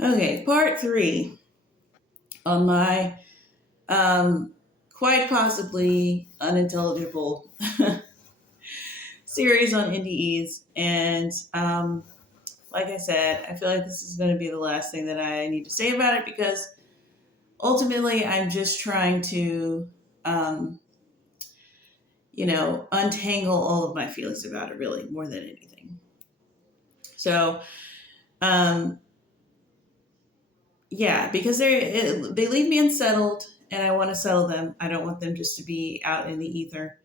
Okay, part three on my quite possibly unintelligible series on NDEs. And like I said, I feel like this is going to be the last thing that I need to say about it because ultimately I'm just trying to, um, untangle all of my feelings about it, really, more than anything. So, um, yeah, because they leave me unsettled, and I want to settle them. I don't want them just to be out in the ether.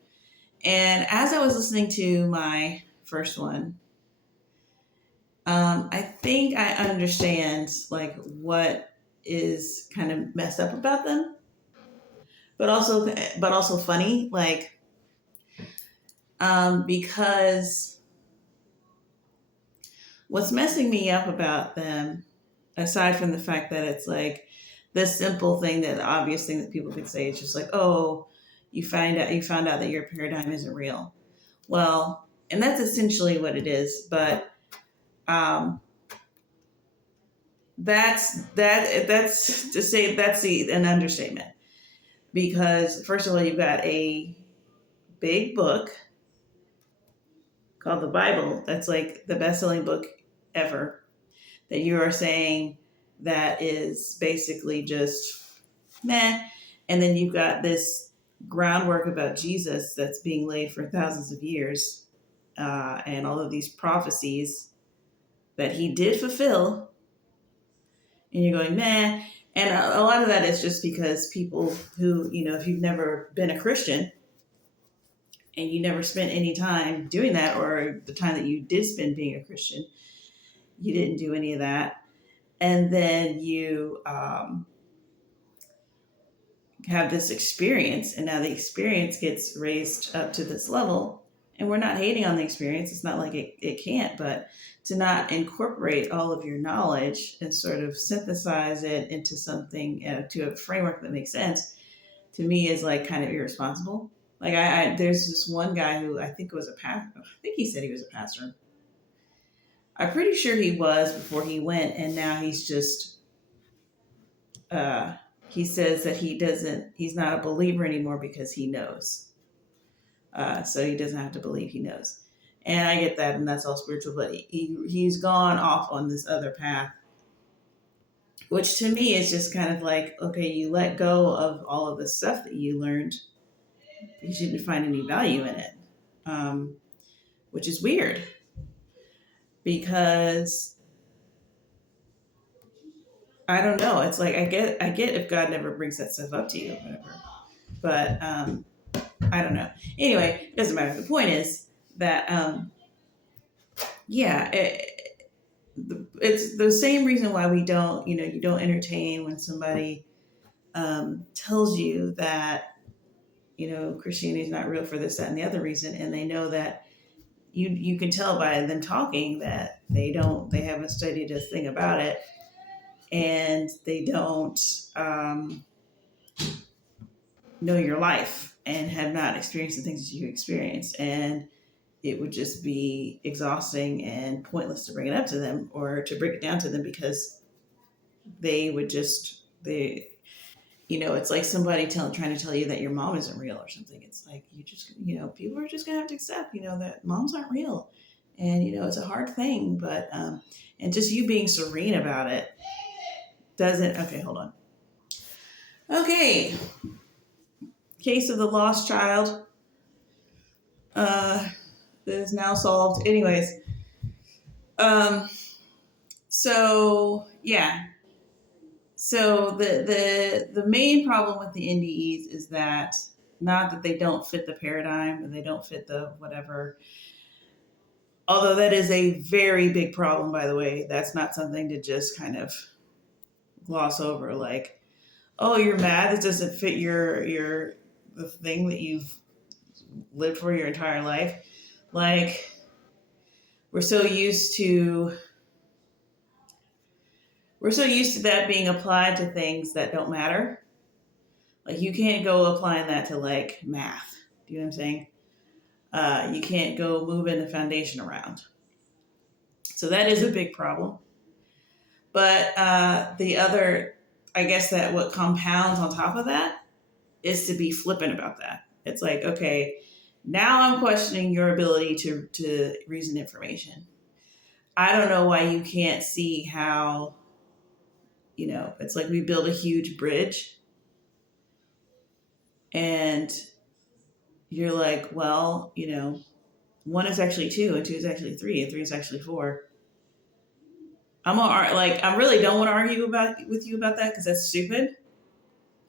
And as I was listening to my first one, I think I understand like what is kind of messed up about them, but also funny, like because what's messing me up about them, aside from the fact that it's like this simple thing, that obvious thing that people could say, it's just like, oh, you found out that your paradigm isn't real. Well, and that's essentially what it is, but um, that's to say that's an understatement, because first of all, you've got a big book called the Bible that's like the best-selling book ever, that you are saying that is basically just meh. And then you've got this groundwork about Jesus that's being laid for thousands of years, and all of these prophecies that he did fulfill, and you're going meh. And a lot of that is just because people who, if you've never been a Christian and you never spent any time doing that, or the time that you did spend being a Christian, you didn't do any of that. And then you have this experience, and now the experience gets raised up to this level. And we're not hating on the experience, it's not like it can't, but to not incorporate all of your knowledge and sort of synthesize it into something, to a framework that makes sense, to me is like kind of irresponsible. Like there's this one guy who I think was a pastor. I think he said he was a pastor. I'm pretty sure he was before he went, and now he's just uh, he says that he's not a believer anymore because he knows. So he doesn't have to believe, he knows. And I get that, and that's all spiritual, but he's gone off on this other path, which to me is just kind of like, okay, you let go of all of the stuff that you learned because you didn't find any value in it, um, which is weird because I don't know. It's like I get if God never brings that stuff up to you, or whatever. But I don't know. Anyway, it doesn't matter. The point is that yeah, it's the same reason why we don't, you don't entertain when somebody tells you that, Christianity is not real for this, that, and the other reason, and they know that you can tell by them talking that they haven't studied a thing about it, and they don't know your life and have not experienced the things that you experienced, and it would just be exhausting and pointless to bring it up to them or to break it down to them, because they would just they it's like somebody trying to tell you that your mom isn't real or something. It's like, people are just gonna have to accept, that moms aren't real, and it's a hard thing, but and just you being serene about it doesn't. Okay, hold on. Okay, case of the lost child uh is now solved. Anyways, um so yeah, so the main problem with the NDEs is that, not that they don't fit the paradigm and they don't fit the whatever. Although that is a very big problem, by the way. That's not something to just kind of gloss over. Like, oh, you're mad this doesn't fit your the thing that you've lived for your entire life. Like, we're so used to that being applied to things that don't matter. Like, you can't go applying that to like math. Do you know what I'm saying? You can't go moving the foundation around. So that is a big problem. But the other, I guess that what compounds on top of that is to be flippant about that. It's like, okay, now I'm questioning your ability to reason information. I don't know why you can't see how, it's like we build a huge bridge and you're like, well, one is actually two and two is actually three and three is actually four. I really don't want to argue with you about that because that's stupid.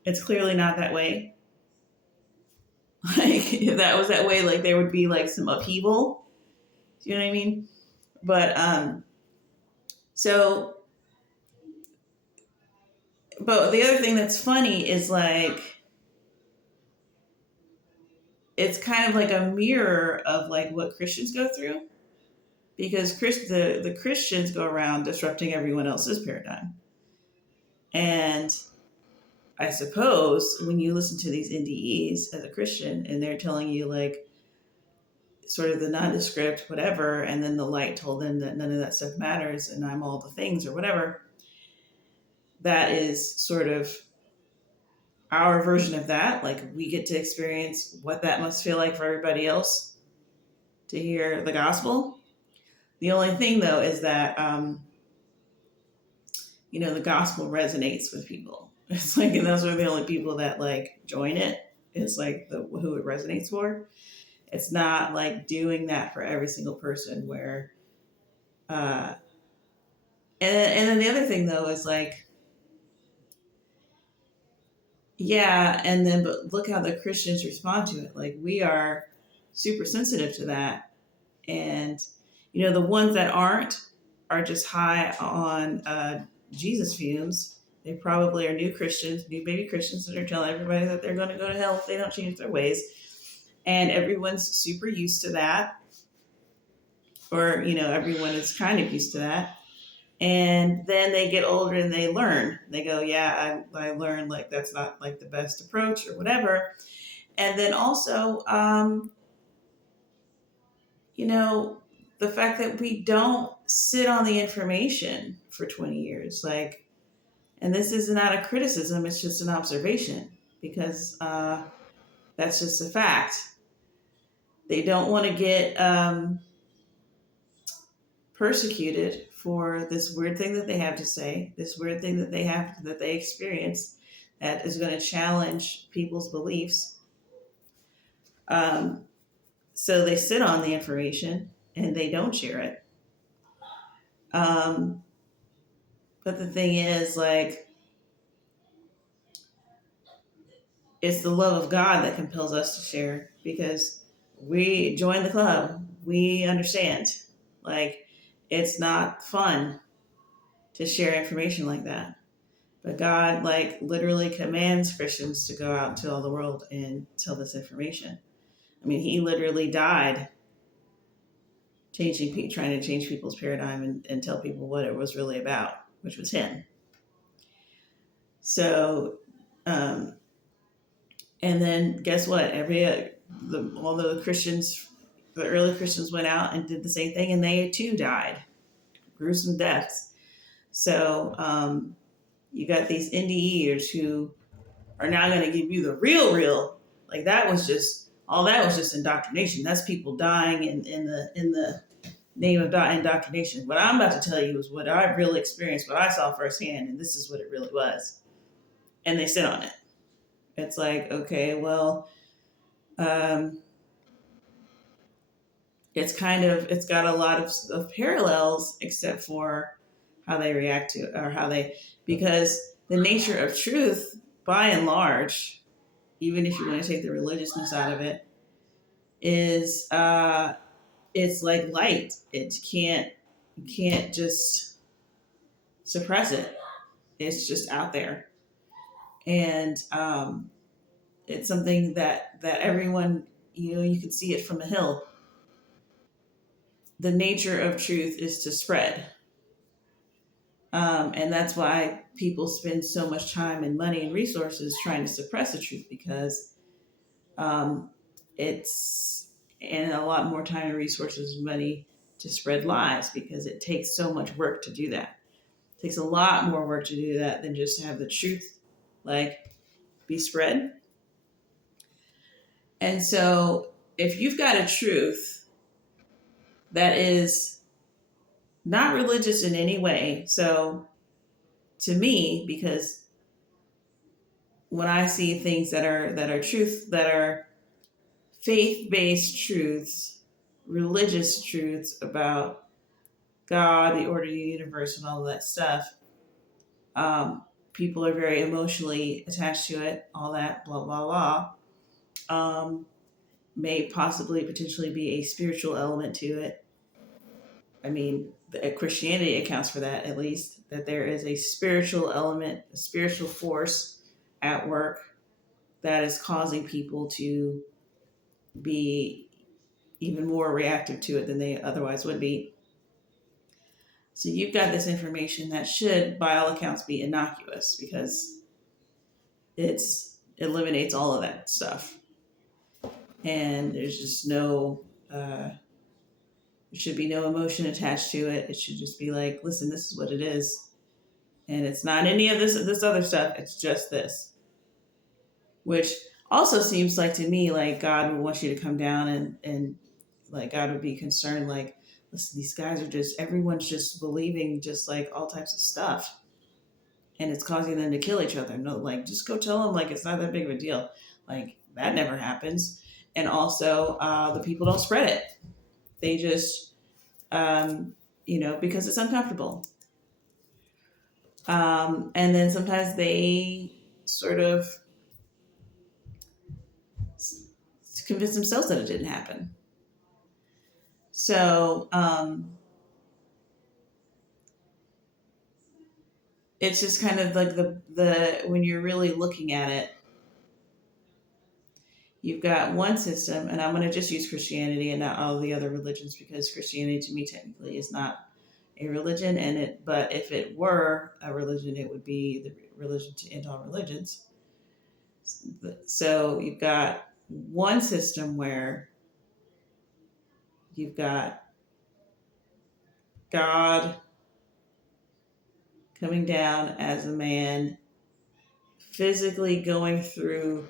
It's clearly not that way. Like if that was that way, like there would be like some upheaval. You know what I mean? But so but the other thing that's funny is like it's kind of like a mirror of like what Christians go through because the Christians go around disrupting everyone else's paradigm. And I suppose when you listen to these NDEs as a Christian and they're telling you like sort of the nondescript whatever, and then the light told them that none of that stuff matters and I'm all the things or whatever, that is sort of our version of that. Like we get to experience what that must feel like for everybody else to hear the gospel. The only thing though is that the gospel resonates with people. It's like, and those are the only people that like join it. It's like who it resonates for. It's not like doing that for every single person where uh and then the other thing though is like, yeah, and then but look how the Christians respond to it. Like we are super sensitive to that. And the ones that aren't are just high on Jesus fumes. They probably are new Christians, new baby Christians that are telling everybody that they're going to go to hell if they don't change their ways. And everyone's super used to that. Or, everyone is kind of used to that. And then they get older and they learn. They go, yeah, I learned like that's not like the best approach or whatever. And then also, the fact that we don't sit on the information for 20 years, like, and this is not a criticism, it's just an observation because that's just a fact. They don't want to get persecuted for this weird thing that they have to say, this weird thing that they experience that is going to challenge people's beliefs. So they sit on the information and they don't share it. But the thing is, like, it's the love of God that compels us to share because we join the club. We understand. Like, it's not fun to share information like that. But God, like, literally commands Christians to go out into all the world and tell this information. I mean, he literally died trying to change people's paradigm and tell people what it was really about, which was him. So, and then guess what? All the Christians, the early Christians went out and did the same thing, and they too died gruesome deaths. So you got these NDEers who are now going to give you the real. Like that was just indoctrination. That's people dying in the name of indoctrination. What I'm about to tell you is what I really experienced, what I saw firsthand, and this is what it really was. And they sit on it. It's like, okay, well, it's got a lot of parallels, except for how they react to it or because the nature of truth, by and large, even if you want to take the religiousness out of it, is it's like light. You can't just suppress it. It's just out there, and it's something that everyone, you can see it from a hill. The nature of truth is to spread, and that's why people spend so much time and money and resources trying to suppress the truth because it's and a lot more time and resources and money to spread lies because it takes so much work to do that. It takes a lot more work to do that than just have the truth like be spread. And so if you've got a truth that is not religious in any way, so to me, because when I see things that are truth, that are faith-based truths, religious truths about God, the order of the universe, and all of that stuff, um, people are very emotionally attached to it. All that, blah blah blah. May possibly potentially be a spiritual element to it. I mean, Christianity accounts for that, at least, that there is a spiritual element, a spiritual force at work that is causing people to be even more reactive to it than they otherwise would be. So you've got this information that should, by all accounts, be innocuous because it eliminates all of that stuff, and there's just no. There should be no emotion attached to it. It should just be like, listen, this is what it is, and it's not any of this other stuff. It's just this, which also seems like to me like God would want you to come down and like God would be concerned like, listen, these guys are just everyone's just believing just like all types of stuff, and it's causing them to kill each other. No, like just go tell them like it's not that big of a deal. Like that never happens. And also, the people don't spread it. They just, because it's uncomfortable. And then sometimes they sort of convince themselves that it didn't happen. So it's just kind of like the when you're really looking at it, you've got one system, and I'm going to just use Christianity and not all the other religions because Christianity to me technically is not a religion, but if it were a religion, it would be the religion to end all religions. So you've got one system where you've got God coming down as a man, physically going through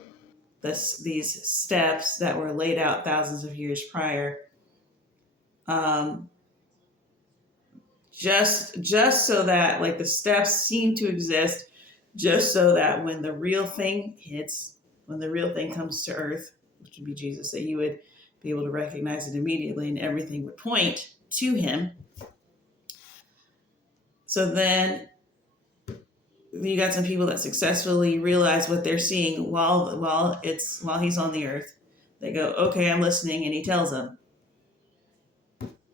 these steps that were laid out thousands of years prior, just so that like the steps seem to exist, just so that when the real thing hits, when the real thing comes to earth, which would be Jesus, that you would be able to recognize it immediately, and everything would point to him. So then you got some people that successfully realize what they're seeing while he's on the earth. They go, okay, I'm listening, and he tells them,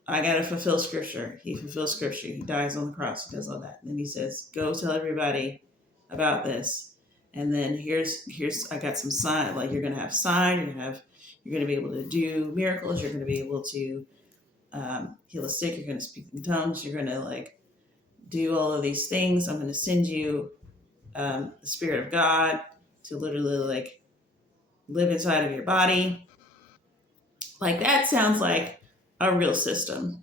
I got to fulfill scripture. He fulfills scripture. He dies on the cross. He does all that. And then he says, go tell everybody about this. And then here's I got some sign. Like you're going to have sign. You're going to be able to do miracles. You're going to be able to heal a sick. You're going to speak in tongues. You're going to like do all of these things. I'm going to send you the Spirit of God to literally like live inside of your body. Like that sounds like a real system.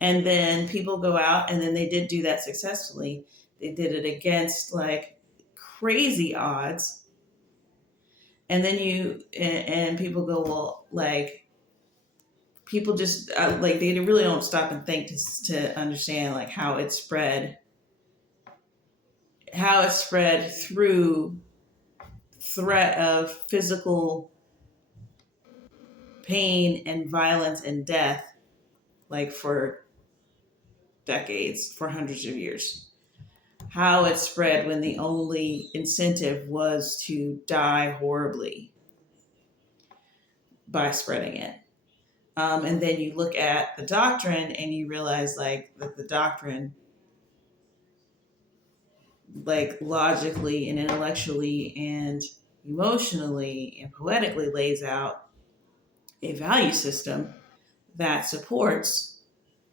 And then people go out and then they did do that successfully. They did it against like crazy odds. And then and people go, well, like people just like they really don't stop and think to understand like how it spread through threat of physical pain and violence and death, like for decades, for hundreds of years. How it spread when the only incentive was to die horribly by spreading it. And then you look at the doctrine and you realize like that the doctrine like logically and intellectually and emotionally and poetically lays out a value system that supports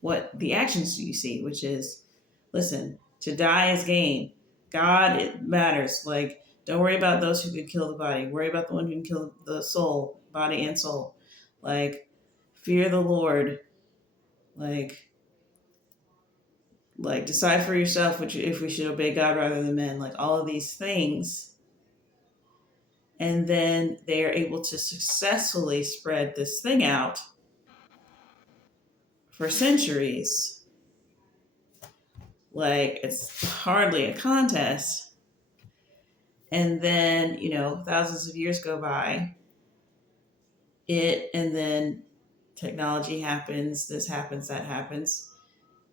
what the actions you see, which is, listen, to die is gain. God, it matters. Like, don't worry about those who could kill the body. Worry about the one who can kill the soul, body and soul. Like, fear the Lord. Like, like decide for yourself if we should obey God rather than men, like all of these things. And then they are able to successfully spread this thing out for centuries. Like it's hardly a contest. And then, thousands of years go by. And then technology happens, this happens, that happens.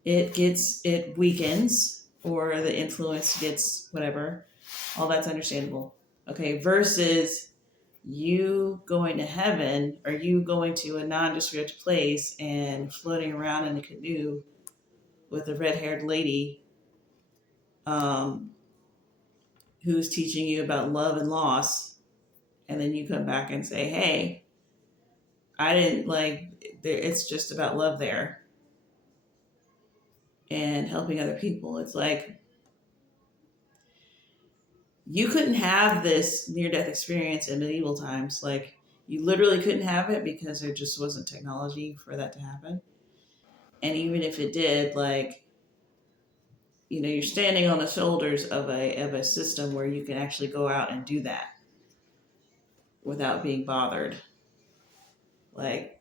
It weakens, or the influence gets whatever. All that's understandable. Okay, versus you going to heaven, or you going to a nondescript place and floating around in a canoe with a red-haired lady, who's teaching you about love and loss, and then you come back and say, hey, I didn't it's just about love there and helping other people. It's like you couldn't have this near-death experience in medieval times. Like you literally couldn't have it because there just wasn't technology for that to happen. And even if it did, like, you're standing on the shoulders of a system where you can actually go out and do that without being bothered. Like,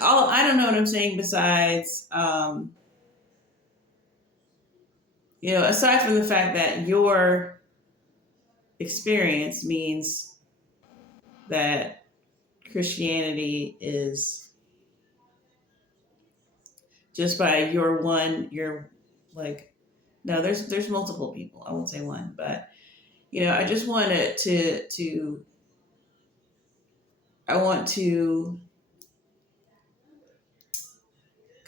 I don't know what I'm saying besides, aside from the fact that your experience means that Christianity is just by your like, no, there's multiple people. I won't say one, but I just wanted I want to,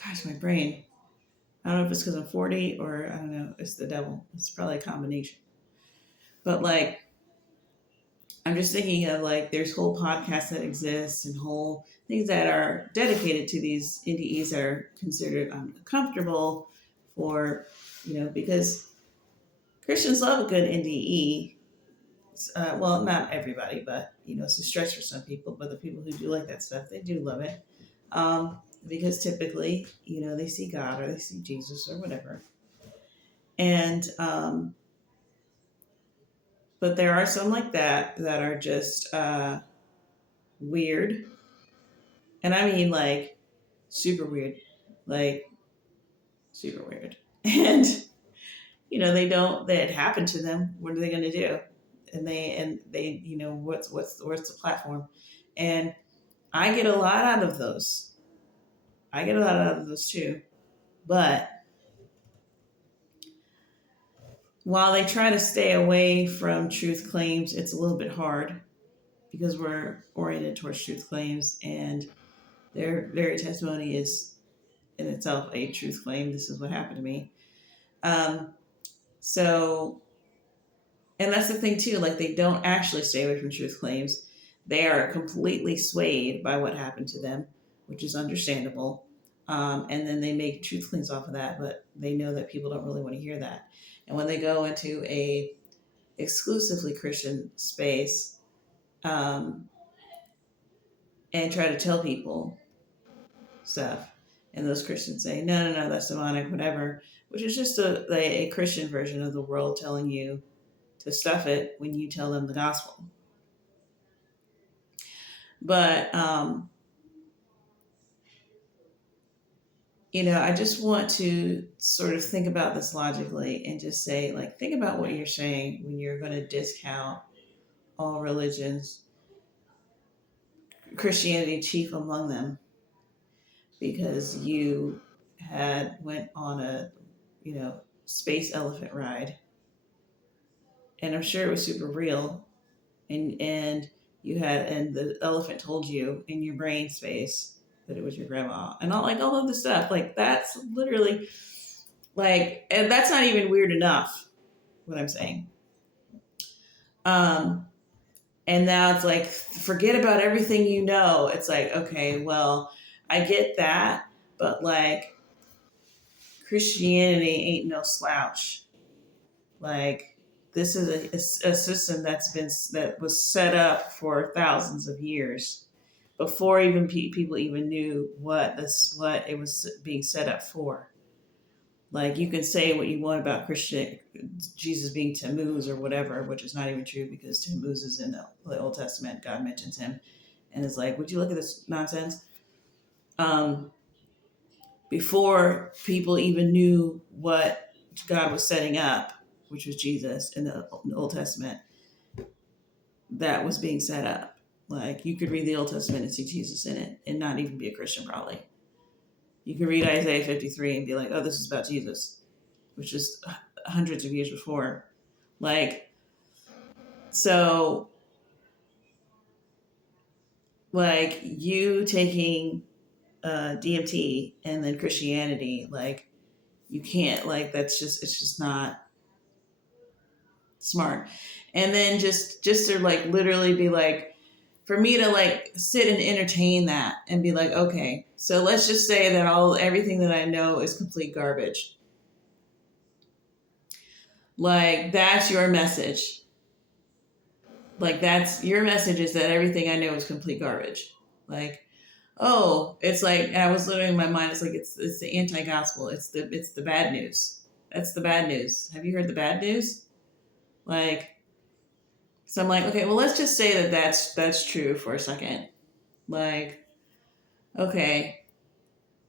gosh, my brain. I don't know if it's because I'm 40 or I don't know, it's the devil. It's probably a combination. But like, I'm just thinking of like, there's whole podcasts that exist and whole things that are dedicated to these NDEs that are considered uncomfortable for, because Christians love a good NDE. Well, not everybody, but it's a stretch for some people. But the people who do like that stuff, they do love it, because typically, they see God or they see Jesus or whatever. And but there are some like that are just weird, and I mean like super weird, like super weird, and they don't. That happened to them. What are they going to do? And they what's the platform? And I get a lot out of those. I get a lot out of those too. But while they try to stay away from truth claims, it's a little bit hard because we're oriented towards truth claims, and their very testimony is in itself a truth claim. This is what happened to me. So, and that's the thing too, like they don't actually stay away from truth claims. They are completely swayed by what happened to them, which is understandable. And then they make truth claims off of that, but they know that people don't really want to hear that. And when they go into a exclusively Christian space, and try to tell people stuff, and those Christians say, no, that's demonic, whatever, which is just a Christian version of the world telling you to stuff it when you tell them the gospel. But I just want to sort of think about this logically and just say, like, think about what you're saying when you're going to discount all religions, Christianity chief among them, because you went on a space elephant ride, and I'm sure it was super real, and the elephant told you in your brain space that it was your grandma, and all of the stuff, like that's literally like, and that's not even weird enough, what I'm saying. And now it's like, forget about everything it's like, okay, well, I get that, but like Christianity ain't no slouch. Like, this is a system that was set up for thousands of years. before even people even knew what it was being set up for. Like, you can say what you want about Christian Jesus being Tammuz or whatever, which is not even true, because Tammuz is in the Old Testament. God mentions him and is like, "Would you look at this nonsense?" Um, Before people even knew what God was setting up, which was Jesus in the Old Testament, that was being set up. Like, you could read the Old Testament and see Jesus in it and not even be a Christian, probably. You could read Isaiah 53 and be like, "Oh, this is about Jesus," which is hundreds of years before. Like, so, like, you taking DMT and then Christianity, like, you can't, like, it's just not smart. And then just to like literally be like, for me to like sit and entertain that and be like, okay, so let's just say that everything that I know is complete garbage. Like, that's your message. Like, that's your message, is that everything I know is complete garbage. Like, oh, it's like, I was literally in my mind, it's like, it's the anti-gospel. It's the bad news. That's the bad news. Have you heard the bad news? Like, so I'm like, okay, well, let's just say that that's true for a second. Like, okay,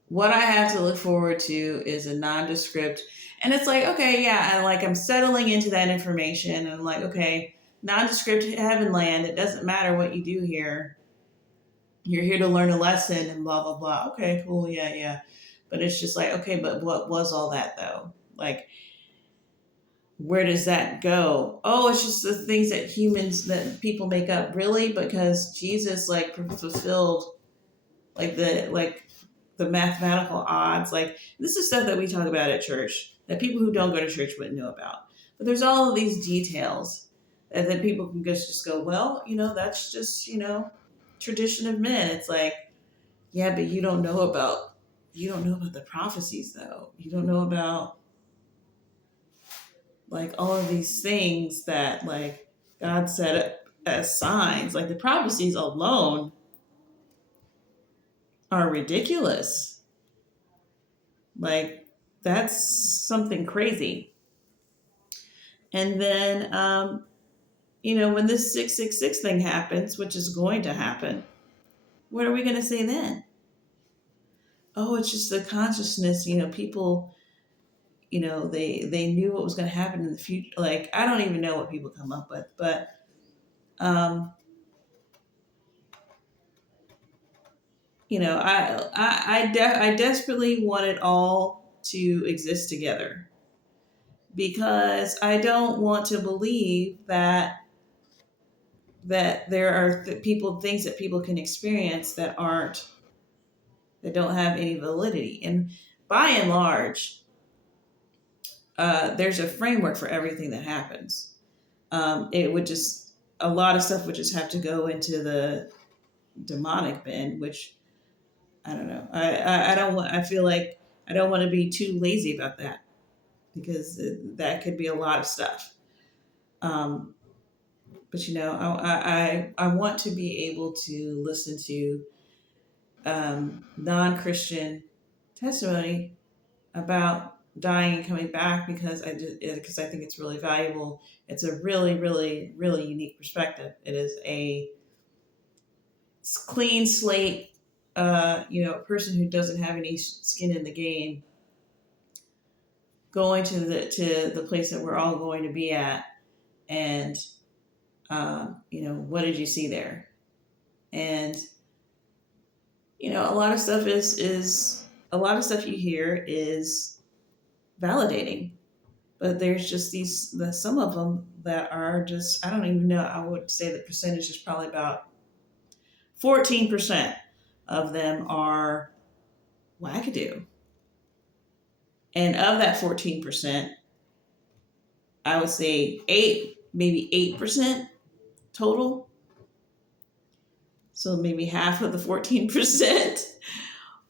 what I have to look forward to is a nondescript, and it's like, okay, yeah, and like I'm settling into that information, and I'm like, okay, nondescript heaven land. It doesn't matter what you do here. You're here to learn a lesson and blah blah blah. Okay, cool, yeah, yeah. But it's just like, okay, but what was all that though? Like, where does that go? Oh, it's just the things that people make up, really, because Jesus like fulfilled like the mathematical odds. Like, this is stuff that we talk about at church that people who don't go to church wouldn't know about. But there's all of these details that people can just go, well, that's just tradition of men. It's like, yeah, but you don't know about the prophecies, though. You don't know about like all of these things that like God set up as signs. Like, the prophecies alone are ridiculous. Like, that's something crazy. And then, when this 666 thing happens, which is going to happen, what are we going to say then? Oh, it's just the consciousness. People, they knew what was going to happen in the future. Like, I don't even know what people come up with, but um, I desperately want it all to exist together, because I don't want to believe that there are things that people can experience that don't have any validity. And by and large, there's a framework for everything that happens. It would just A lot of stuff would just have to go into the demonic bin, which I don't know. I don't want. I feel like I don't want to be too lazy about that, because that could be a lot of stuff. Um, but I want to be able to listen to non-Christian testimony about dying and coming back, because I think it's really valuable. It's a really, really, really unique perspective. It is a clean slate. A person who doesn't have any skin in the game, going to the place that we're all going to be at, and what did you see there? And a lot of stuff is a lot of stuff you hear is validating, but there's just some of them that are just, I don't even know. I would say the percentage is probably about 14% of them are wackadoo. And of that 14%, I would say maybe 8% total. So maybe half of the 14%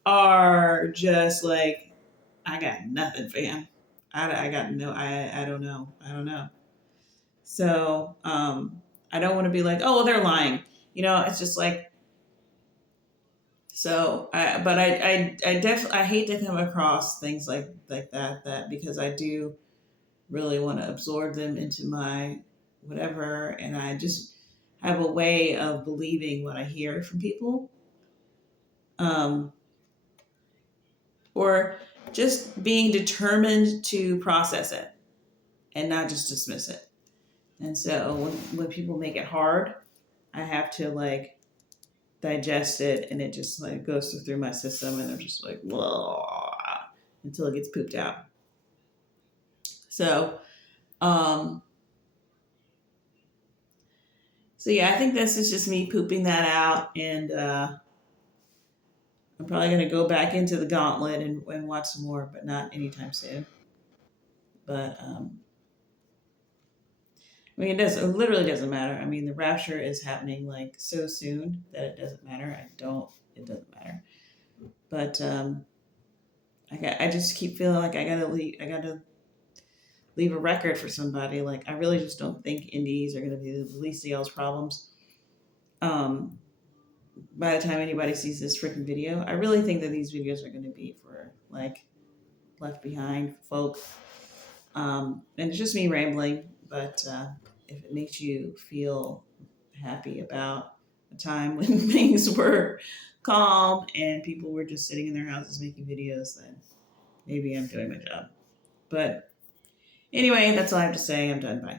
are just like, I got nothing, fam. I got no, I don't know. I don't know. So I don't want to be like, oh, well, they're lying. It's just like, So, I definitely, I hate to come across things like that because I do really want to absorb them into my whatever, and I just have a way of believing what I hear from people, um, or just being determined to process it and not just dismiss it. And so when people make it hard, I have to like digest it, and it just like goes through my system, and I'm just like, whoa, until it gets pooped out. So, um, so yeah, I think this is just me pooping that out, and I'm probably gonna go back into the gauntlet and watch some more, but not anytime soon. But I mean, it literally doesn't matter. I mean, the rapture is happening like so soon that it doesn't matter. It doesn't matter. But I just keep feeling like I gotta leave a record for somebody. Like, I really just don't think indies are gonna be the least of y'all's problems. Um, by the time anybody sees this freaking video, I really think that these videos are gonna be for like left behind folk. And it's just me rambling, but if it makes you feel happy about a time when things were calm and people were just sitting in their houses making videos, then maybe I'm doing my job. But anyway, that's all I have to say. I'm done. Bye.